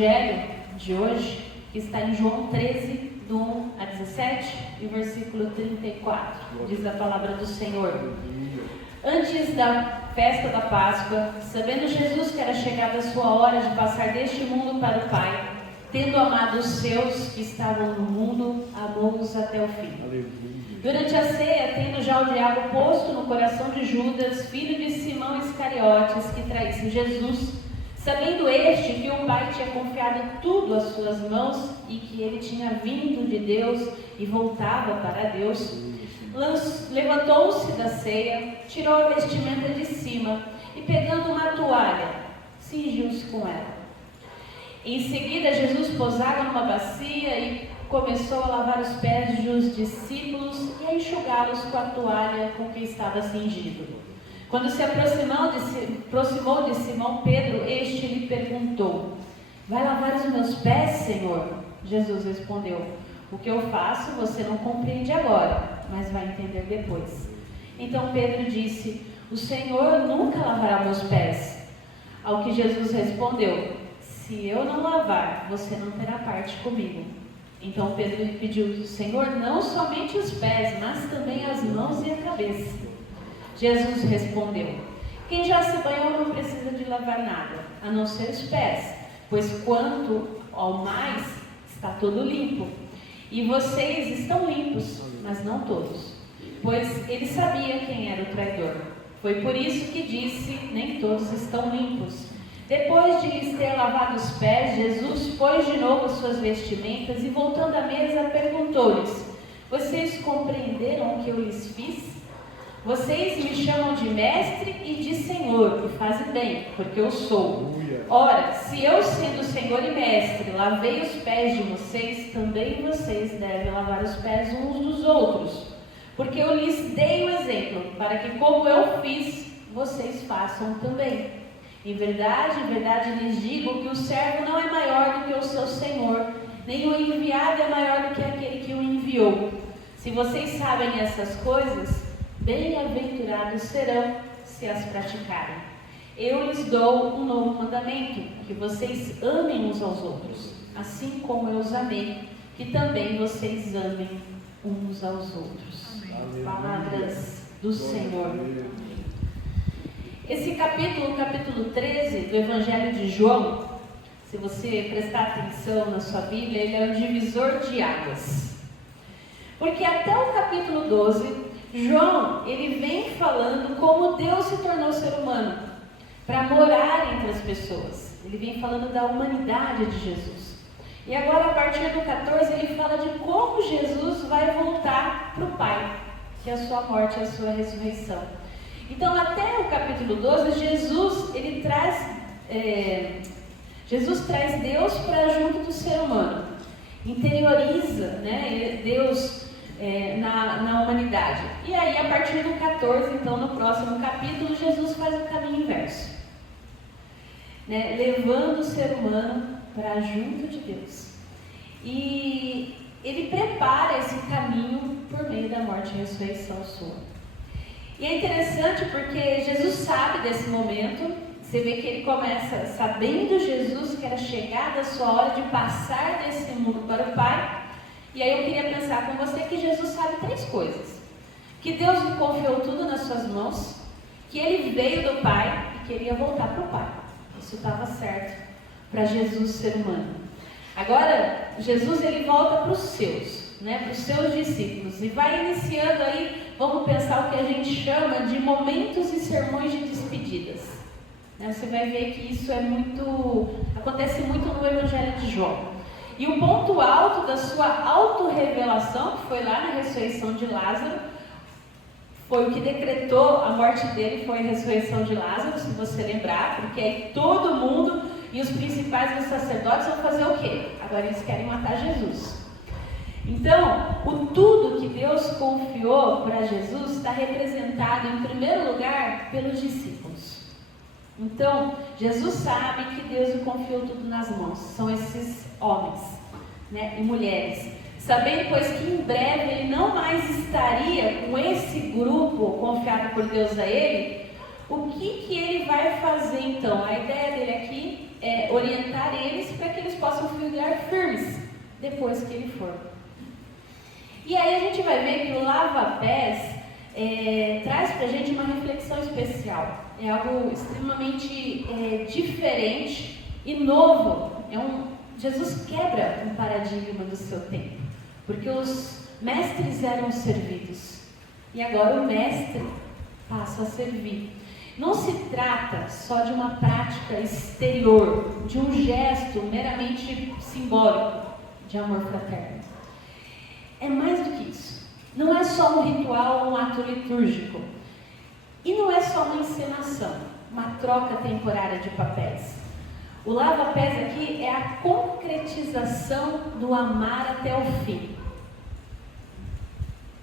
Evangelho de hoje, que está em João 13, do 1 a 17, e versículo 34, diz a palavra do Senhor. Antes da festa da Páscoa, sabendo Jesus que era chegada a sua hora de passar deste mundo para o Pai, tendo amado os seus que estavam no mundo, amou-os até o fim. Durante a ceia, tendo já o diabo posto no coração de Judas, filho de Simão Iscariotes, que traísse Jesus, sabendo este que o Pai tinha confiado tudo às suas mãos e que ele tinha vindo de Deus e voltava para Deus, levantou-se da ceia, tirou a vestimenta de cima e, pegando uma toalha, cingiu-se com ela. Em seguida, Jesus pôs água numa bacia e começou a lavar os pés dos discípulos e a enxugá-los com a toalha com que estava cingido. Quando se aproximou de Simão Pedro, este lhe perguntou: vai lavar os meus pés, Senhor? Jesus respondeu: o que eu faço você não compreende agora, mas vai entender depois. Então Pedro disse: o Senhor nunca lavará meus pés. Ao que Jesus respondeu: se eu não lavar, você não terá parte comigo. Então Pedro lhe pediu: Senhor, não somente os pés, mas também as mãos e a cabeça. Jesus respondeu: quem já se banhou não precisa de lavar nada, a não ser os pés, pois quanto ao mais, está todo limpo. E vocês estão limpos, mas não todos. Pois ele sabia quem era o traidor. Foi por isso que disse: nem todos estão limpos. Depois de lhes ter lavado os pés, Jesus pôs de novo suas vestimentas e, voltando à mesa, perguntou-lhes: vocês compreenderam o que eu lhes fiz? Vocês me chamam de mestre e de Senhor, e fazem bem, porque eu sou. Ora, se eu, sendo Senhor e mestre, lavei os pés de vocês, também vocês devem lavar os pés uns dos outros. Porque eu lhes dei o exemplo, para que, como eu fiz, vocês façam também. Em verdade lhes digo que o servo não é maior do que o seu senhor, nem o enviado é maior do que aquele que o enviou. Se vocês sabem essas coisas, bem-aventurados serão se as praticarem. Eu lhes dou um novo mandamento, que vocês amem uns aos outros, assim como eu os amei, que também vocês amem uns aos outros. Amém. Palavras do Senhor. Esse capítulo, o capítulo 13 do Evangelho de João, se você prestar atenção na sua Bíblia, ele é um divisor de águas. Porque até o capítulo 12, João, ele vem falando como Deus se tornou ser humano, para morar entre as pessoas. Ele vem falando da humanidade de Jesus. E agora, a partir do 14, ele fala de como Jesus vai voltar para o Pai, que é a sua morte e a sua ressurreição. Então, até o capítulo 12, Jesus traz Deus para junto do ser humano, interioriza, né, Deus na humanidade. E aí, a partir do 14, então, no próximo capítulo, Jesus faz o caminho inverso, né, levando o ser humano para junto de Deus. E ele prepara esse caminho por meio da morte e ressurreição sua. E é interessante porque Jesus sabe desse momento. Você vê que ele começa sabendo Jesus que era chegada a sua hora de passar desse mundo para o Pai. E aí eu queria pensar com você que Jesus sabe 3 coisas: que Deus lhe confiou tudo nas suas mãos, que ele veio do Pai e queria voltar para o Pai. Isso estava certo para Jesus, ser humano. Agora, Jesus ele volta para os seus, né, para os seus discípulos, e vai iniciando aí, vamos pensar o que a gente chama de momentos e sermões de despedidas. Você vai ver que isso acontece muito no Evangelho de João. E o ponto alto da sua autorrevelação, que foi lá na ressurreição de Lázaro, foi o que decretou a morte dele, foi a ressurreição de Lázaro, se você lembrar, porque aí todo mundo e os principais dos sacerdotes vão fazer o quê? Agora eles querem matar Jesus. Então, o tudo que Deus confiou para Jesus está representado, em primeiro lugar, pelos discípulos. Então, Jesus sabe que Deus lhe confiou tudo nas mãos. São esses homens, né, e mulheres. Sabendo, pois, que em breve ele não mais estaria com esse grupo confiado por Deus a ele, o que ele vai fazer então? A ideia dele aqui orientar eles para que eles possam ficar firmes depois que ele for. E aí a gente vai ver que o lava-pés traz para a gente uma reflexão especial. É algo extremamente diferente e novo. Jesus quebra um paradigma do seu tempo, porque os mestres eram servidos e agora o mestre passa a servir. Não se trata só de uma prática exterior, de um gesto meramente simbólico de amor fraterno. É mais do que isso. Não é só um ritual, um ato litúrgico. E não é só uma encenação, uma troca temporária de papéis. O lava-pés aqui é a concretização do amar até o fim.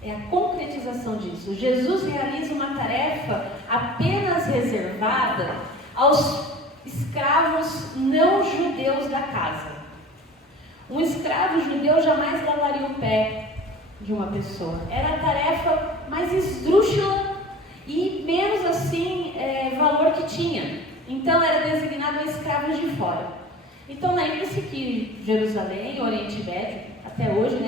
É a concretização disso. Jesus realiza uma tarefa apenas reservada aos escravos não judeus da casa. Um escravo judeu jamais lavaria o pé de uma pessoa. Era a tarefa mais esdrúxula e menos assim valor que tinha. Então era designado a escravos de fora. Então lembre-se que Jerusalém, Oriente Médio, até hoje,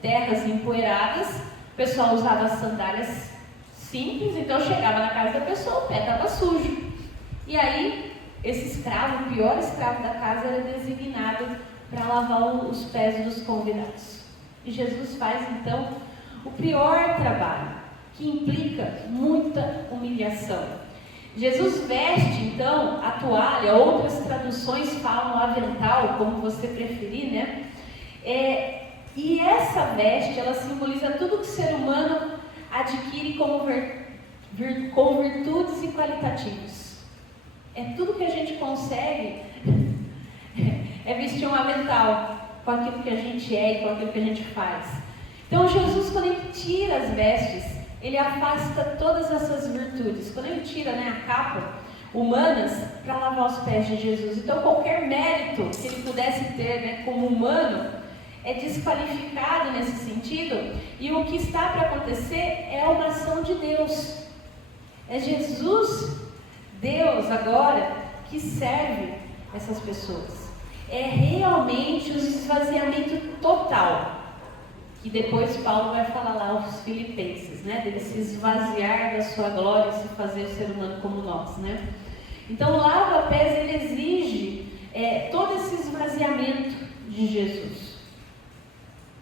terras empoeiradas, o pessoal usava sandálias simples, então chegava na casa da pessoa, o pé estava sujo. E aí esse escravo, o pior escravo da casa, era designado para lavar os pés dos convidados. E Jesus faz então o pior trabalho, que implica muita humilhação. Jesus veste então a toalha, outras traduções falam avental, como você preferir, e essa veste, ela simboliza tudo que o ser humano adquire com virtudes e qualitativos. É tudo que a gente consegue vestir um avental com aquilo que a gente é e com aquilo que a gente faz. Então Jesus, quando ele tira as vestes, ele afasta todas essas virtudes. Quando ele tira a capa humanas para lavar os pés de Jesus. Então qualquer mérito que ele pudesse ter como humano é desqualificado nesse sentido, e o que está para acontecer é uma ação de Deus. É Jesus, Deus agora, que serve essas pessoas. É realmente o esvaziamento total, que depois Paulo vai falar lá aos Filipenses, dele se esvaziar da sua glória e se fazer ser humano como nós, Então o lava-pés, ele exige todo esse esvaziamento de Jesus,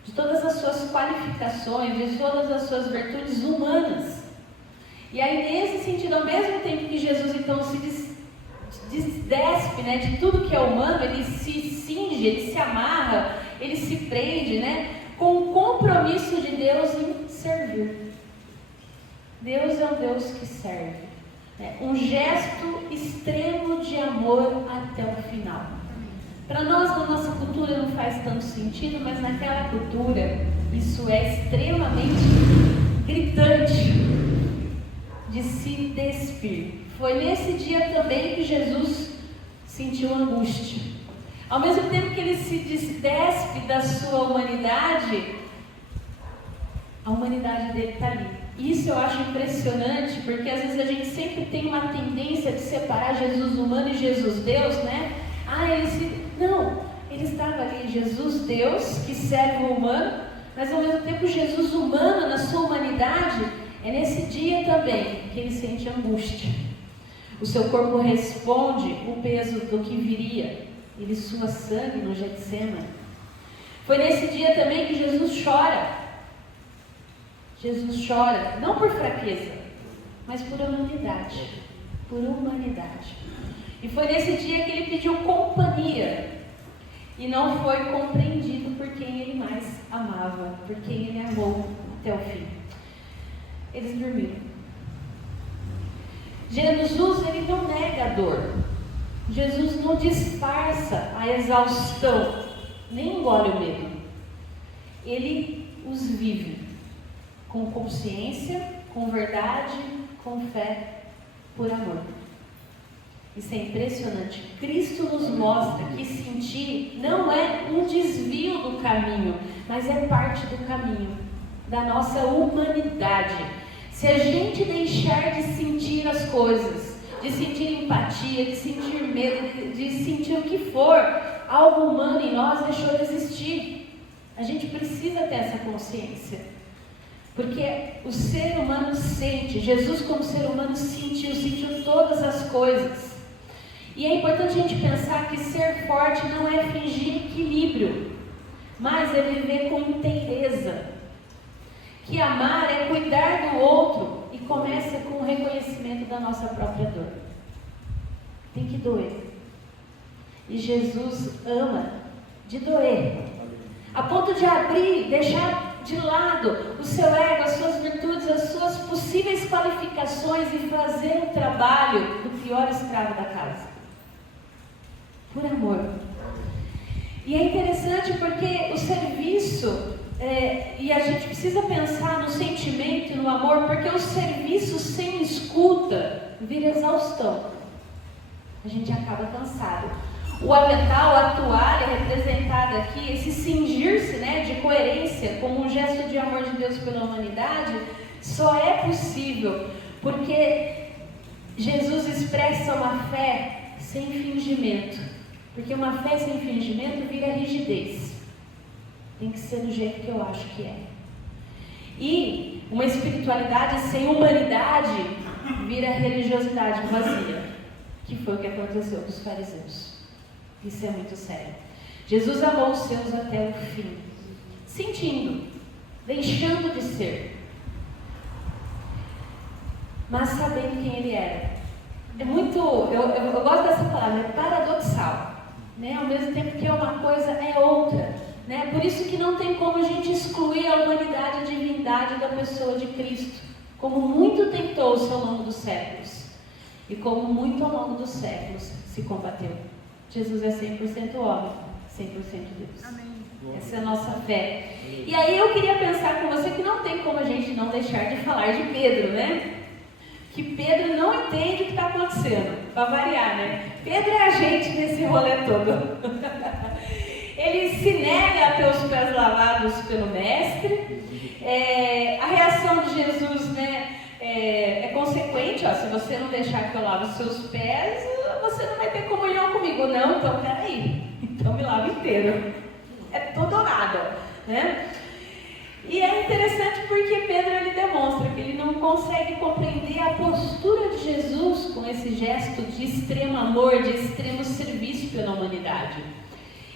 de todas as suas qualificações, de todas as suas virtudes humanas. E aí nesse sentido, ao mesmo tempo que Jesus então se desdespe de tudo que é humano, ele se cinge, ele se amarra, ele se prende, com o compromisso de Deus em servir. Deus é um Deus que serve. Um gesto extremo de amor até o final. Para nós, na nossa cultura, não faz tanto sentido, mas naquela cultura, isso é extremamente gritante de se despir. Foi nesse dia também que Jesus sentiu angústia. Ao mesmo tempo que ele se desdespe da sua humanidade, a humanidade dele está ali. Isso eu acho impressionante, porque às vezes a gente sempre tem uma tendência de separar Jesus humano e Jesus Deus, Não, ele estava ali, Jesus Deus, que serve o humano, mas ao mesmo tempo Jesus humano na sua humanidade. É nesse dia também que ele sente angústia. O seu corpo responde o peso do que viria. Ele sua sangue no Getsemane. Foi nesse dia também que Jesus chora. Jesus chora, não por fraqueza, mas por humanidade. Por humanidade. E foi nesse dia que ele pediu companhia. E não foi compreendido por quem ele mais amava, por quem ele amou até o fim. Eles dormiram. Jesus, ele não nega a dor. Jesus não disfarça a exaustão, nem engole o medo. Ele os vive com consciência, com verdade, com fé, por amor. Isso é impressionante. Cristo nos mostra que sentir não é um desvio do caminho, mas é parte do caminho, da nossa humanidade. Se a gente deixar de sentir as coisas, de sentir empatia, de sentir medo, de sentir o que for, algo humano em nós deixou de existir. A gente precisa ter essa consciência. Porque o ser humano sente, Jesus como ser humano sentiu todas as coisas. E é importante a gente pensar que ser forte não é fingir equilíbrio, mas é viver com inteireza. Que amar é cuidar do outro e começa com o reconhecimento da nossa própria dor. Tem que doer. E Jesus ama de doer, a ponto de abrir, deixar de lado o seu ego, as suas virtudes, as suas possíveis qualificações e fazer o trabalho do pior escravo da casa. Por amor. E é interessante porque o serviço, e a gente precisa pensar no sentimento e no amor, porque o serviço sem escuta vira exaustão. A gente acaba cansado. O avental, a toalha representada aqui, esse cingir-se, de coerência, como um gesto de amor de Deus pela humanidade, só é possível porque Jesus expressa uma fé sem fingimento. Porque uma fé sem fingimento vira rigidez. Tem que ser do jeito que eu acho que é. E uma espiritualidade sem humanidade vira religiosidade vazia, que foi o que aconteceu com os fariseus. Isso é muito sério. Jesus amou os seus até o fim, sentindo, deixando de ser, mas sabendo quem ele era. É muito, eu gosto dessa palavra, é paradoxal, ao mesmo tempo que é uma coisa, é outra, Por isso que não tem como a gente excluir a humanidade e a divindade da pessoa de Cristo, como muito tentou-se ao longo dos séculos, e como muito ao longo dos séculos se combateu. Jesus é 100% homem, 100% Deus. Amém. Essa é a nossa fé. E aí eu queria pensar com você que não tem como a gente não deixar de falar de Pedro, Que Pedro não entende o que está acontecendo, para variar, Pedro é a gente nesse rolê todo. Ele se nega a ter os pés lavados pelo mestre. A reação de Jesus, é consequente. Se você não deixar que eu lave os seus pés, você não vai ter comunhão comigo. Não, então peraí. Então me lava inteiro. É tudo ou nada, E é interessante porque Pedro ele demonstra que ele não consegue compreender a postura de Jesus com esse gesto de extremo amor, de extremo serviço pela humanidade.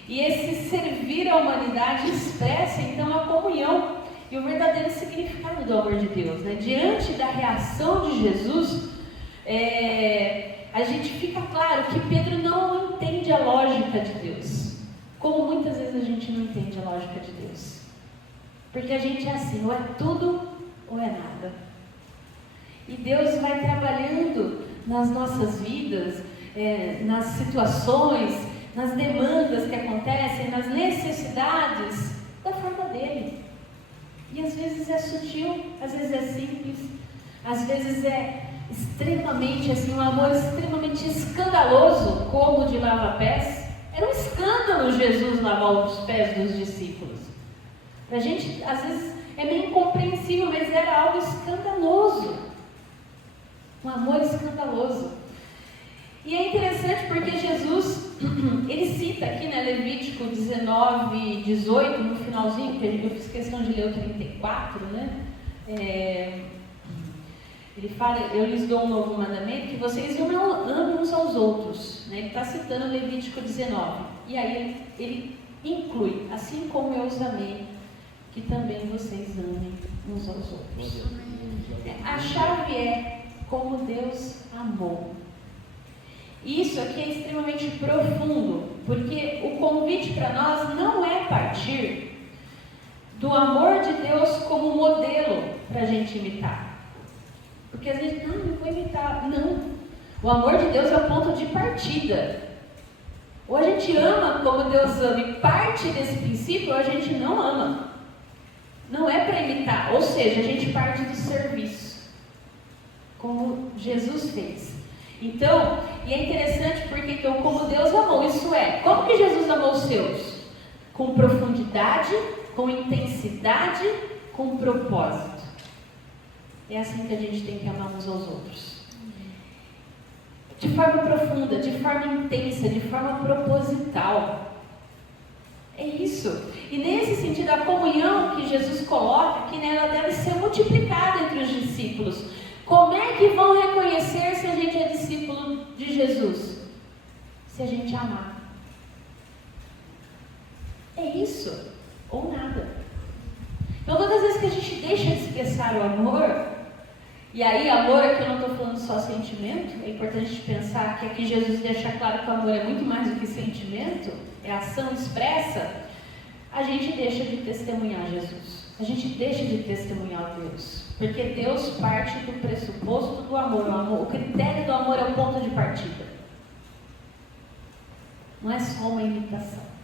E esse servir à humanidade expressa então a comunhão e o verdadeiro significado do amor de Deus. Diante da reação de Jesus, a gente fica claro que Pedro não entende a lógica de Deus, como muitas vezes a gente não entende a lógica de Deus. Porque a gente é assim, ou é tudo ou é nada. E Deus vai trabalhando nas nossas vidas, nas situações, nas demandas que acontecem, nas necessidades da forma dele. E às vezes é sutil, às vezes é simples, às vezes é extremamente, um amor extremamente escandaloso, como o de lava-pés. Era um escândalo Jesus lavar os pés dos discípulos. Para a gente, às vezes, é meio incompreensível, mas era algo escandaloso. Um amor escandaloso. E é interessante porque Jesus, ele cita aqui, Levítico 19, 18, no finalzinho, que eu fiz questão de ler o 34, ele fala, eu lhes dou um novo mandamento, que vocês amem uns aos outros. Ele está citando Levítico 19. E aí ele inclui, assim como eu os amei, que também vocês amem uns aos outros. A chave é como Deus amou. E isso aqui é extremamente profundo, porque o convite para nós não é partir do amor de Deus como modelo para a gente imitar. Porque às vezes, não vou imitar. Não. O amor de Deus é o ponto de partida. Ou a gente ama como Deus ama e parte desse princípio, ou a gente não ama. Não é para imitar, ou seja, a gente parte do serviço, como Jesus fez. Então, e é interessante porque então, como Deus amou, isso é, como que Jesus amou os seus? Com profundidade, com intensidade, com propósito. É assim que a gente tem que amar uns aos outros. de forma profunda, de forma intensa, de forma proposital. É isso. E nesse sentido, a comunhão que Jesus coloca aqui, né, ela deve ser multiplicada entre os discípulos. Como é que vão reconhecer se a gente é discípulo de Jesus? Se a gente amar. É isso, ou nada. Então, todas as vezes que a gente deixa de expressar o amor, e aí amor aqui eu não estou falando só sentimento, é importante pensar que aqui Jesus deixa claro que o amor é muito mais do que sentimento, é ação expressa, a gente deixa de testemunhar Jesus, a gente deixa de testemunhar Deus, porque Deus parte do pressuposto do amor, o critério do amor é o ponto de partida, não é só uma imitação.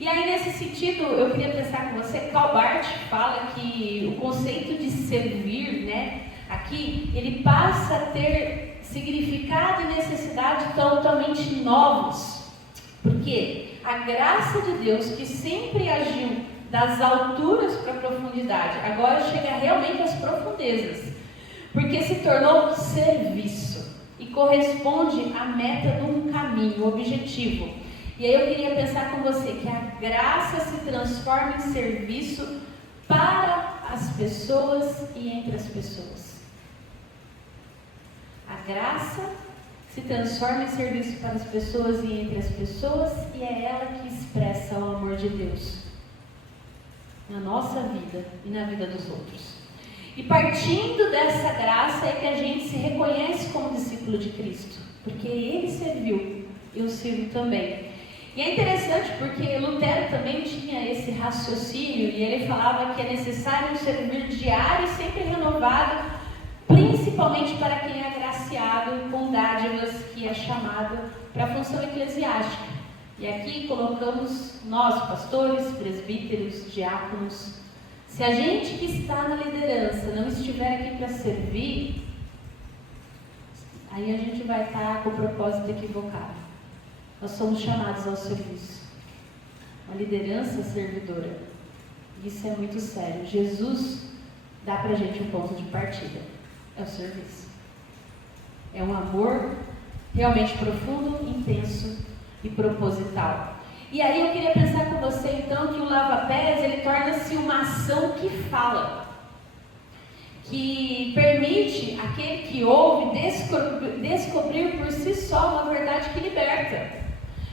E aí, nesse sentido, eu queria pensar com você, Karl Barth fala que o conceito de servir, né, aqui, ele passa a ter significado e necessidade totalmente novos. Porque a graça de Deus, que sempre agiu das alturas para a profundidade, agora chega realmente às profundezas. Porque se tornou serviço e corresponde à meta de um caminho, objetivo. E aí eu queria pensar com você que a graça se transforma em serviço para as pessoas e entre as pessoas. A graça se transforma em serviço para as pessoas e entre as pessoas, e é ela que expressa o amor de Deus na nossa vida e na vida dos outros. E partindo dessa graça é que a gente se reconhece como discípulo de Cristo, porque Ele serviu, eu sirvo também. E é interessante porque Lutero também tinha esse raciocínio e ele falava que é necessário um servir diário e sempre renovado, principalmente para quem é agraciado com dádivas que é chamado para a função eclesiástica. E aqui colocamos nós, pastores, presbíteros, diáconos. Se a gente que está na liderança não estiver aqui para servir, aí a gente vai estar com o propósito equivocado. Nós somos chamados ao serviço, a liderança servidora. Isso é muito sério. Jesus dá para a gente um ponto de partida, é o serviço. É um amor realmente profundo, intenso e proposital. E aí eu queria pensar com você então que o lava-pés, ele torna-se uma ação que fala, que permite aquele que ouve descobrir por si só uma verdade que liberta.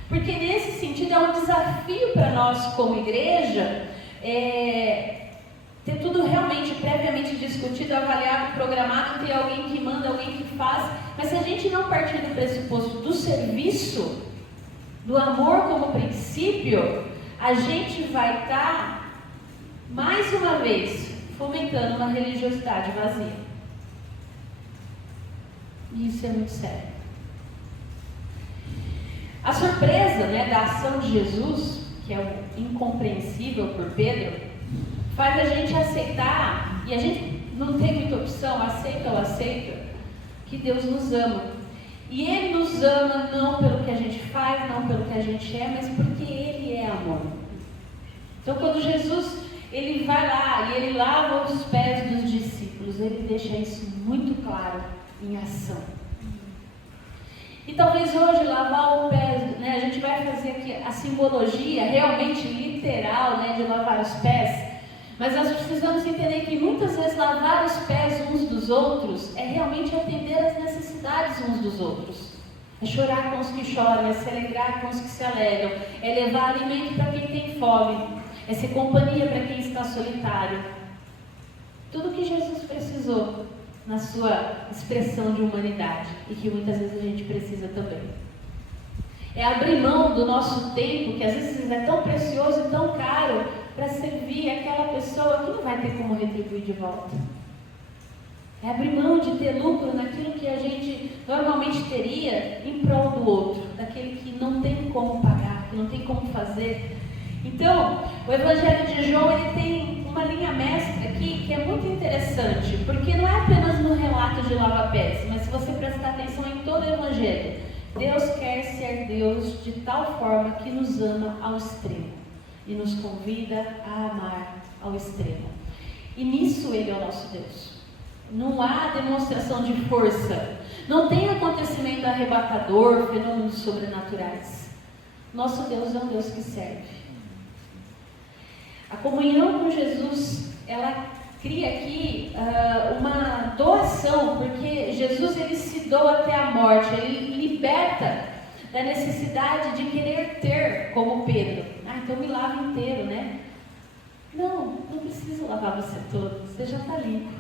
Porque nesse sentido é um desafio para nós como igreja ter tudo realmente previamente discutido, avaliado, programado, ter alguém que manda, alguém que faz. Mas se a gente não partir do pressuposto do serviço, do amor como princípio, a gente vai estar, mais uma vez, fomentando uma religiosidade vazia. E isso é muito sério. A surpresa, né, da ação de Jesus, que é o incompreensível por Pedro, faz a gente aceitar, e a gente não tem muita opção, aceita ou aceita, que Deus nos ama. E Ele nos ama não pelo que a gente faz, não pelo que a gente é, mas porque Ele é amor. Então quando Jesus, Ele vai lá e Ele lava os pés dos discípulos, Ele deixa isso muito claro em ação. E talvez hoje lavar o pé, né, a gente vai fazer aqui a simbologia realmente literal, né, de lavar os pés, mas nós precisamos entender que muitas vezes lavar os pés uns dos outros é realmente atender às necessidades uns dos outros. É chorar com os que choram, é se alegrar com os que se alegram, é levar alimento para quem tem fome, é ser companhia para quem está solitário. Tudo que Jesus precisou na sua expressão de humanidade e que muitas vezes a gente precisa também. É abrir mão do nosso tempo, que às vezes é tão precioso e tão caro, para servir aquela pessoa que não vai ter como retribuir de volta. É abrir mão de ter lucro naquilo que a gente normalmente teria em prol do outro, daquele que não tem como pagar, que não tem como fazer. Então, o Evangelho de João, ele tem uma linha mestra aqui que é muito interessante, porque não é apenas no relato de lava-pés, mas se você prestar atenção em todo o Evangelho, Deus quer ser Deus de tal forma que nos ama ao extremo e nos convida a amar ao extremo. E nisso Ele é o nosso Deus. não há demonstração de força, não tem acontecimento arrebatador, fenômenos sobrenaturais. Nosso Deus é um Deus que serve. A comunhão com Jesus, ela cria aqui uma doação, porque Jesus ele se doa até a morte, ele liberta da necessidade de querer ter, como Pedro. Então me lava inteiro, né? Não precisa lavar você todo, você já está limpo.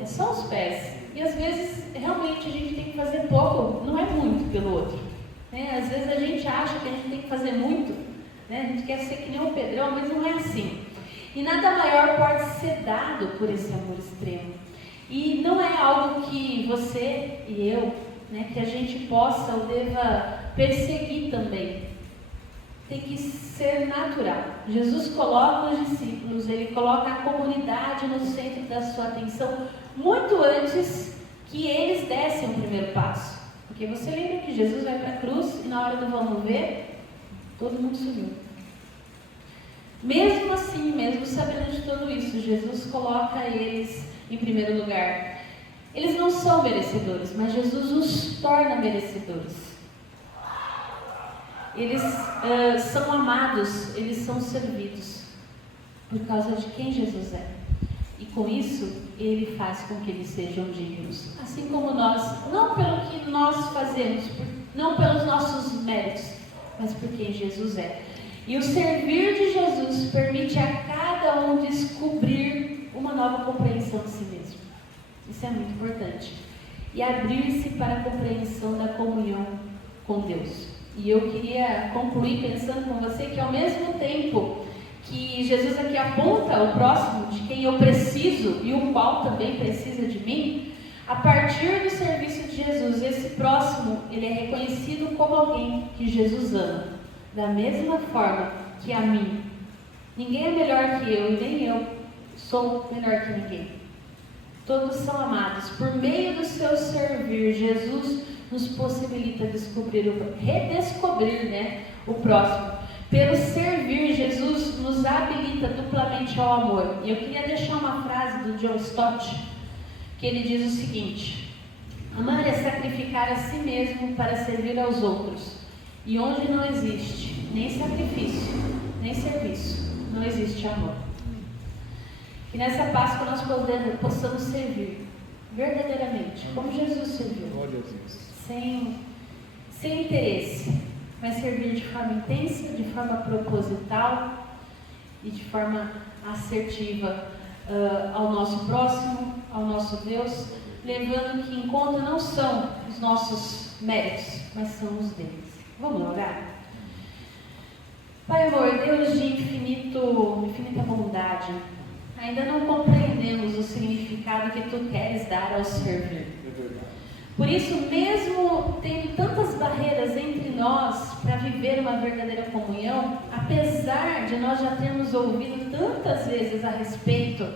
É só os pés. E às vezes, realmente, a gente tem que fazer pouco, não é muito pelo outro. Né? Às vezes a gente acha que a gente tem que fazer muito, né? A gente quer ser que nem um Pedrão, mas não é assim. E nada maior pode ser dado por esse amor extremo. E não é algo que você e eu, né, que a gente possa ou deva perseguir também. Tem que ser natural. Jesus coloca os discípulos, ele coloca a comunidade no centro da sua atenção, muito antes que eles dessem o primeiro passo. Porque você lembra que Jesus vai para a cruz e na hora do vamos ver, todo mundo sumiu. Mesmo assim, mesmo sabendo de tudo isso, Jesus coloca eles em primeiro lugar. Eles não são merecedores, mas Jesus os torna merecedores. Eles são amados, eles são servidos por causa de quem Jesus é. E com isso, ele faz com que eles sejam dignos. Assim como nós, não pelo que nós fazemos, não pelos nossos méritos, mas por quem Jesus é. E o servir de Jesus permite a cada um descobrir uma nova compreensão de si mesmo. Isso é muito importante. E abrir-se para a compreensão da comunhão com Deus. E eu queria concluir pensando com você que ao mesmo tempo que Jesus aqui aponta o próximo de quem eu preciso e o qual também precisa de mim, a partir do serviço de Jesus, esse próximo, ele é reconhecido como alguém que Jesus ama, da mesma forma que a mim. Ninguém é melhor que eu e nem eu sou melhor que ninguém. Todos são amados. Por meio do seu servir, Jesus nos possibilita redescobrir, o próximo. Pelo servir, Jesus nos habilita duplamente ao amor. E eu queria deixar uma frase do John Stott, que ele diz o seguinte: amar é sacrificar a si mesmo para servir aos outros. E onde não existe nem sacrifício, nem serviço, não existe amor. E nessa Páscoa nós possamos servir verdadeiramente, como Jesus serviu. Sem interesse, mas servir de forma intensa, de forma proposital e de forma assertiva ao nosso próximo, ao nosso Deus, lembrando que em conta não são os nossos méritos, mas são os deles. Vamos orar? Pai amor, Deus de infinita bondade, ainda não compreendemos o significado que Tu queres dar ao servir. Por isso, mesmo tendo tantas barreiras entre nós para viver uma verdadeira comunhão, apesar de nós já termos ouvido tantas vezes a respeito